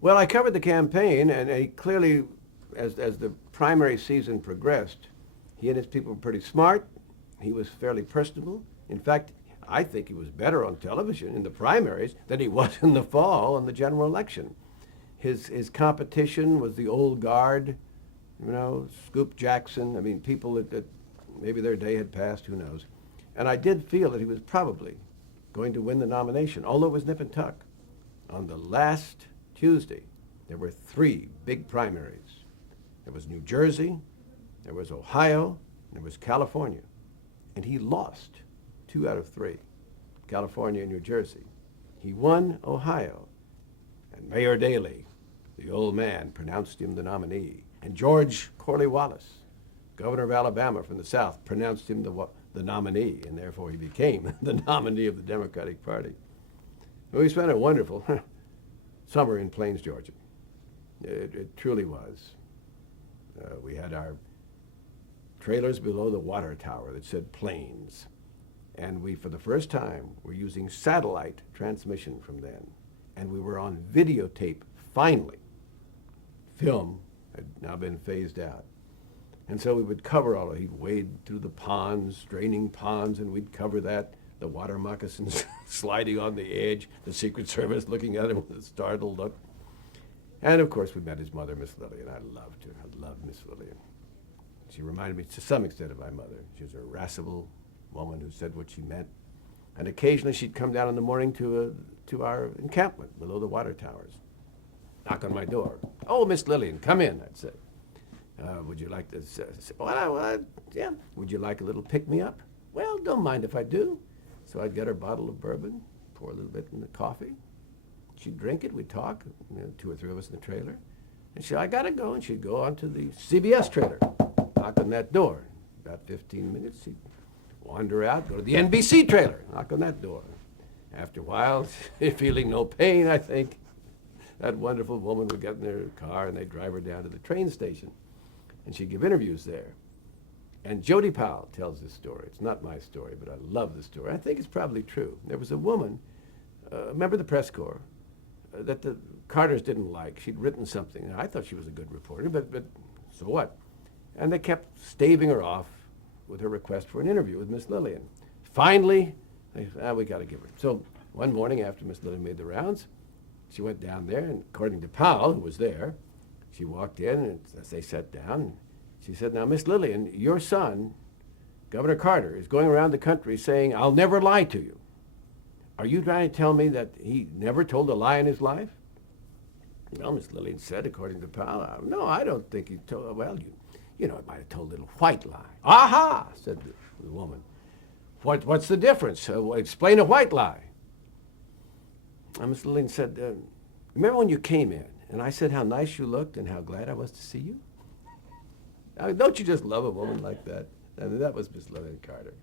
Well, I covered the campaign, and he clearly, as the primary season progressed, he and his people were pretty smart. He was fairly personable. In fact, I think he was better on television in the primaries than he was in the fall in the general election. His competition was the old guard, Scoop Jackson. I mean, people that maybe their day had passed, who knows. And I did feel that he was probably going to win the nomination, although it was nip and tuck. On the last Tuesday, there were three big primaries. There was New Jersey, there was Ohio, and there was California. And he lost 2 out of 3, California and New Jersey. He won Ohio, and Mayor Daley, the old man, pronounced him the nominee. And George Corley-Wallace, governor of Alabama from the South, pronounced him the nominee, and therefore he became the nominee of the Democratic Party. We spent a wonderful summer in Plains, Georgia. It truly was. We had our trailers below the water tower that said Plains. And we, for the first time, were using satellite transmission from then. And we were on videotape, finally. Film had now been phased out. And so we would cover all of it. He'd wade through the ponds, draining ponds, and we'd cover that. The water moccasins sliding on the edge, the Secret Service looking at him with a startled look. And of course, we met his mother, Miss Lillian. I loved her. I loved Miss Lillian. She reminded me to some extent of my mother. She was a irascible woman who said what she meant. And occasionally she'd come down in the morning to our encampment below the water towers, knock on my door. "Oh, Miss Lillian, come in," I'd say. "Would you like to say, yeah. Would you like a little pick-me-up?" "Well, don't mind if I do." So I'd get her a bottle of bourbon, pour a little bit in the coffee. She'd drink it, we'd talk, 2 or 3 of us in the trailer. And she'd, "I gotta go," and she'd go on to the CBS trailer, knock on that door. About 15 minutes, she'd wander out, go to the NBC trailer, knock on that door. After a while, feeling no pain, I think, that wonderful woman would get in her car and they'd drive her down to the train station. And she'd give interviews there. And Jody Powell tells this story. It's not my story, but I love the story. I think it's probably true. There was a woman, a member of the press corps, that the Carters didn't like. She'd written something. I thought she was a good reporter, but so what? And they kept staving her off with her request for an interview with Miss Lillian. Finally, they said, we got to give her. So one morning after Miss Lillian made the rounds, she went down there, and according to Powell, who was there, she walked in, and as they sat down, she said, "Now, Miss Lillian, your son, Governor Carter, is going around the country saying, 'I'll never lie to you.' Are you trying to tell me that he never told a lie in his life?" Well, Miss Lillian said, according to Powell, "No, I don't think he told, well, you know, it might have told a little white lie." "Aha," said the woman. What's the difference? Explain a white lie." Miss Lillian said, "Remember when you came in and I said how nice you looked and how glad I was to see you?" Now, don't you just love a woman like that? I mean, that was Miss Lillian Carter.